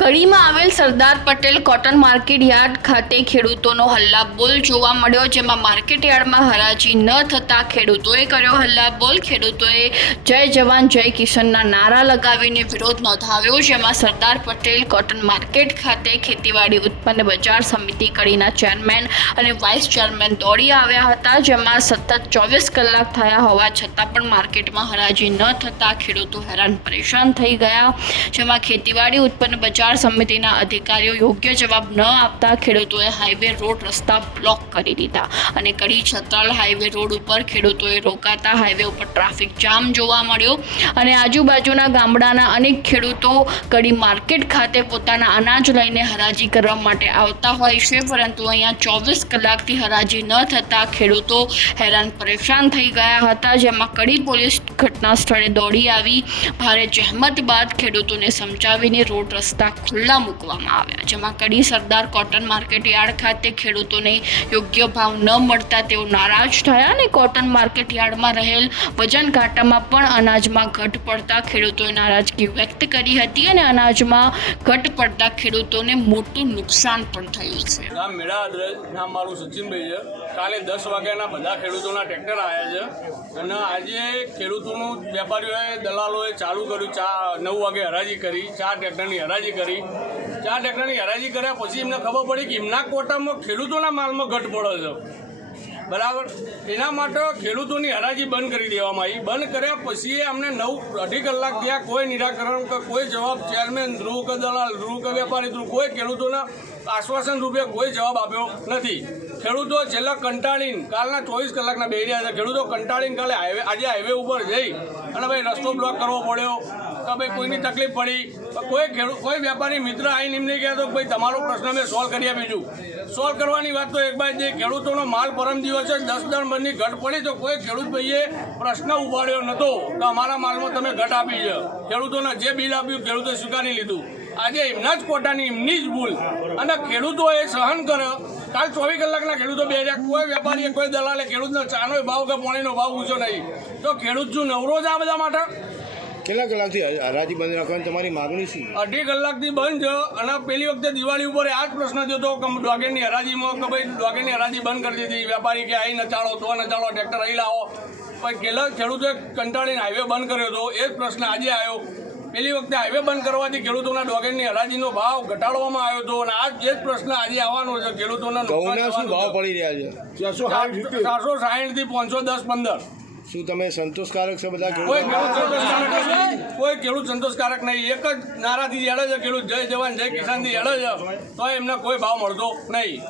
કડીમાં આવેલ Sardar Patel cotton market yard ખાતે ખેડૂતોનો હલ્લાબોલ જોવા મળ્યો, જેમાં માર્કેટ યાર્ડમાં હરાજી ન થતા ખેડૂતોએ કર્યો હલ્લાબોલ ખેડૂતોએ જય જવાન, જય કિશનના નારા લગાવીને વિરોધ નોંધાવ્યો, જેમાં સરદાર પટેલ કોટન માર્કેટ ખાતે ખેતીવાડી ઉત્પન્ન બજાર સમિતિ કડીના ચેરમેન અને વાઇસ ચેરમેન દોડી આવ્યા હતા, જેમાં સતત ચોવીસ કલાક થયા હોવા છતાં પણ માર્કેટમાં હરાજી ન થતાં ખેડૂતો હેરાન પરેશાન થઈ ગયા, જેમાં ખેતીવાડી ઉત્પન્ન બજાર સમિતિના અધિકારીઓ યોગ્ય જવાબ ન આપતા ખેડૂતોએ હાઈવે રોડ રસ્તા બ્લોક કરી દીધા અને કડી છત્રાલ હાઈવે રોડ ઉપર ખેડૂતોએ રોકાતા હાઈવે ઉપર ટ્રાફિક જામ જોવા મળ્યો અને આજુબાજુના ગામડાના અનેક ખેડૂતો કડી માર્કેટ ખાતે પોતાના અનાજ લઈને હરાજી કરવા માટે આવતા હોય છે, પરંતુ અહીંયા ચોવીસ કલાકથી હરાજી ન થતાં ખેડૂતો હેરાન પરેશાન થઈ ગયા હતા, જેમાં કડી પોલીસ ઘટના સ્થળે દોડી આવી. ભારે જહેમત બાદ ખેડૂતોને સમજાવીને રોડ રસ્તા ખુલ્લા મૂકવામાં આવ્યા, જેમાં Kadi, Sardar cotton market yard ખાતે ખેડૂતોને યોગ્ય ભાવ ન મળતા તેઓ નારાજ થયા અને કોટન માર્કેટ યાર્ડમાં રહેલ વજન ઘાટામાં પણ અનાજમાં ઘટ પડતા ખેડૂતોએ નારાજગી વ્યક્ત કરી હતી અને અનાજમાં ઘટ પડતા ખેડૂતોને મોટું નુકસાન પણ થયું છે. ગામ મેળા નામ મારું સચિનભાઈ છે. કાલે દસ વાગ્યાના બધા ખેડૂતોના ટ્રેક્ટર આવ્યા છે. અને આજે ખેડૂતોનું વેપારીઓએ, દલાલોએ ચાલુ કર્યું, ચા નવ વાગે હરાજી કરી ચાર ટ્રેક્ટરની હરાજી કરી. ચાર ટ્રેક્ટરની હરાજી કર્યા પછી એમને ખબર પડી કે એમના કોટામાં ખેડૂતોના માલમાં ઘટ પડે છે. બરાબર? એના માટે ખેડૂતોની હરાજી બંધ કરી દેવામાં આવી. બંધ કર્યા પછી અમને નવ, અઢી કલાક ત્યાં કોઈ નિરાકરણ કે કોઈ જવાબ ચેરમેન ધ્રુવ કે દલાલ, ધ્રુવ કે વેપારી ધ્રુવ, કોઈ ખેડૂતોના આશ્વાસન રૂપે કોઈ જવાબ આપ્યો નથી. ખેડૂતો છેલ્લા કંટાળીને, કાલના ચોવીસ કલાકના બે રહ્યા છે. ખેડૂતો કંટાળીને કાલે હાઈવે આજે હાઈવે ઉપર જઈ અને ભાઈ રસ્તો બ્લોક કરવો પડ્યો, કે ભાઈ કોઈની તકલીફ પડી કોઈ ખેડૂત કોઈ વેપારી મિત્ર આવીને એમને કહે તો ભાઈ તમારો પ્રશ્ન મેં સોલ્વ કરી આપીશું સોલ્વ કરવાની વાત તો એક બાજુ જે ખેડૂતોનો માલ પરમ દિવસે દસ દણ બંધની ઘટ પડી તો કોઈ ખેડૂત ભાઈએ પ્રશ્ન ઉપાડ્યો નહોતો તો અમારા માલમાં તમે ઘટ આપી છે. ખેડૂતોને જે બિલ આપ્યું ખેડૂતોએ સ્વીકારી લીધું. આજે એમના જ કોટાની, એમની જ ભૂલ. અને ખેડૂતોએ સહન કરે, કાલ ચોવીસ કલાકના ખેડૂતો બે હજાર કોઈ વેપારીએ, કોઈ દલાલે ખેડૂતનો ચાનો ભાવ કે પોણીનો ભાવ ઊંચો નહીં. તો ખેડૂત શું નવરો જ આ બધા માટે કેટલા કલાકથી હરાજી બંધ રાખવાની તમારી માગણી શું અઢી કલાકથી બંધ છે અને પેલી વખતે દિવાળી ઉપર આ જ પ્રશ્ન થયો હતો કે ડોગેનની હરાજીમાં કે ભાઈ ડોગેનની હરાજી બંધ કરી દીધી વેપારી કે અહીં નચાળો તો નચાળો ટ્રેક્ટર અહીં લાવો. પણ કેટલા ખેડૂતોએ કંટાળીને હાઈવે બંધ કર્યો હતો એ જ પ્રશ્ન આજે આવ્યો. પેલી વખતે હાઈવે બંધ કરવાથી ખેડૂતોના ડોગેનની હરાજીનો ભાવ ઘટાડવામાં આવ્યો હતો અને આ જ પ્રશ્ન આજે આવવાનો છે ખેડૂતોના શું ભાવ પડી રહ્યા છે? ચારસો સાહીઠથી પાંચસો દસ પંદર. શું તમે સંતોષકારક છે બધા કોઈ ખેડૂતો? સંતોષકારક નહીં. કોઈ ખેડૂત સંતોષકારક નહીં. એક જ નારાથી હેડે છે ખેડૂત. જય જવાન જય કિસાનથી હેડે છે. તો એમને કોઈ ભાવ મળતો નહીં.